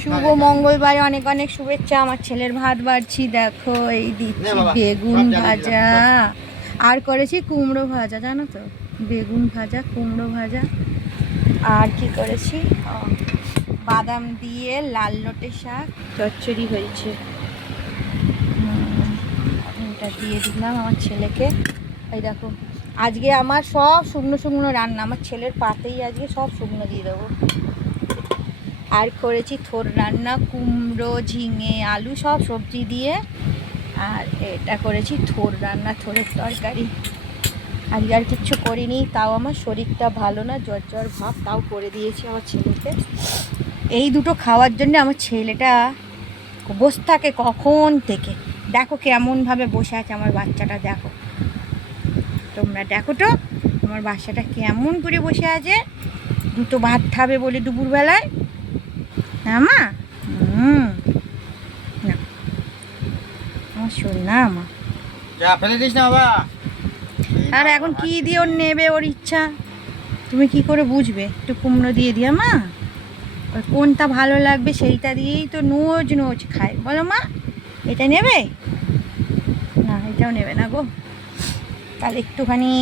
শুভ মঙ্গলবার, অনেক অনেক শুভেচ্ছা। আমার ছেলের ভাত বাড়ছি, দেখো এই দিচ্ছি বেগুন ভাজা, আর করেছি কুমড়ো ভাজা, জানো তো, বেগুন ভাজা, কুমড়ো ভাজা, আর কি করেছি, বাদাম দিয়ে লাল লটে শাক চচ্চড়ি হয়েছে। এটা দিয়ে দিলাম আমার ছেলেকে। এই দেখো, আজকে আমার সব শুকনো শুকনো রান্না, আমার ছেলের পাতেই আজকে সব শুকনো দিয়ে দেবো। আর করেছি থোর রান্না, কুমড়ো, ঝিঙে, আলু সব সবজি দিয়ে। আর এটা করেছি থোর রান্না, থোরের তরকারি। আজকে আর কিচ্ছু করিনি, তাও আমার শরীরটা ভালো না, জ্বর জ্বর ভাব, তাও করে দিয়েছি আমার ছেলেকে। এই দুটো খাওয়ার জন্য আমার ছেলেটা বসে থাকে কখন থেকে। দেখো কেমনভাবে বসে আছে আমার বাচ্চাটা, দেখো তোমরা দেখো তো আমার বাচ্চাটা কেমন করে বসে আছে। দুটো ভাত খাবে বলে দুপুরবেলায় না মা, না আমার শোন না মা, ফেলে দিস না বাবা। আর এখন কি দিয়ে ওর নেবে, ওর ইচ্ছা, তুমি কি করে বুঝবে? একটু কুমড়ো দিয়ে দিয়া মা, ওর কোনটা ভালো লাগবে সেইটা দিয়েই তো নোজ নোজ খায়। বলো মা, এটা নেবে না, এটাও নেবে না গো। তাহলে একটুখানি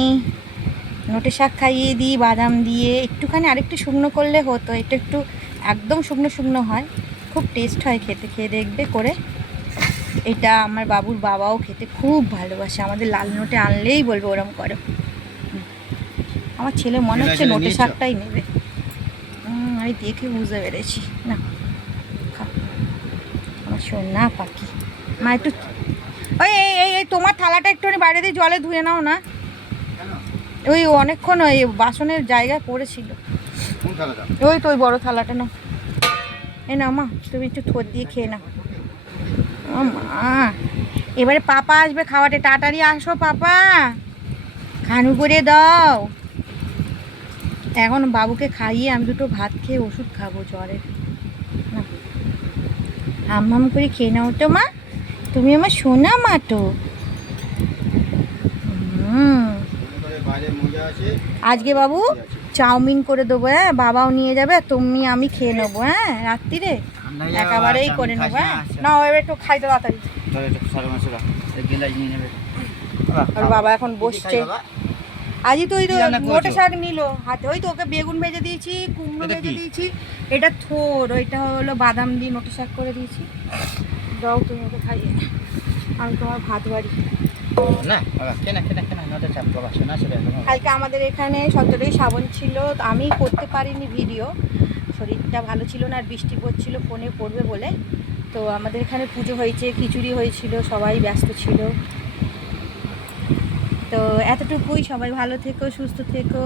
নোটে শাক খাইয়ে দিই বাদাম দিয়ে, একটুখানি আরেকটু শুকনো করলে হতো। এটা একটু একদম শুকনো শুকনো হয়, খুব টেস্ট হয় খেতে, খেয়ে দেখবে করে। এটা আমার বাবুর বাবাও খেতে খুব ভালোবাসে, আমাদের লাল নোটে আনলেই বলবে ওরম করো। আমার ছেলে মনে হচ্ছে নোটে শাকটাই নেবে। আমি দেখে বুঝতে পেরেছি। না খাও আমার সোনা পাখি। মা একটু ওই এই এই তোমার থালাটা একটুখানি বাইরে দিয়ে জলে ধুয়ে নাও না, ওই অনেকক্ষণ ওই বাসনের জায়গায় পড়েছিল। ওই তো ওই বড় থালাটা নাও, এই নাও মা, তুমি একটু থোর দিয়ে খেয়ে নাও। ও মা, এবারে পাপা আসবে খাওয়াতে, তাড়াতাড়ি আসো পাপা, খানু করে দাও। এখন বাবুকে খাইয়ে আমি দুটো ভাত খেয়ে ওষুধ খাবো জ্বরের। না হাম করে খেয়ে নাও তো মা, তুমি আমার সোনা মা তো। আজকে বাবু চাউমিন করে দেবো, হ্যাঁ বাবাও নিয়ে যাবে, তুমি আমি খেয়ে নেবো, হ্যাঁ রাত্রিরে একেবারেই করে নেবো। হ্যাঁ না, এবার একটু খাইতে তাড়াতাড়ি। আর বাবা এখন বসছে, আজই তো ওই তো মোটে শাক নিল হাতে, ওই তো ওকে বেগুন ভেজে দিয়েছি, কুমড়ো ভেজে দিয়েছি, এটা থোর, ওইটা হলো বাদাম দিয়ে নোটে শাক করে দিয়েছি। দাও তুমি ওকে খাইয়ে, আমি তোমার ভাত বাড়ি। কালকে আমাদের এখানে 17ই শ্রাবণ ছিল, আমি করতে পারিনি ভিডিও, শরীরটা ভালো ছিল না, আর বৃষ্টি পড়ছিল, ফোনে পড়বে বলে। তো আমাদের এখানে পুজো হয়েছে, খিচুড়ি হয়েছিল, সবাই ব্যস্ত ছিল। তো এতটুকুই, সবাই ভালো থেকো, সুস্থ থেকো।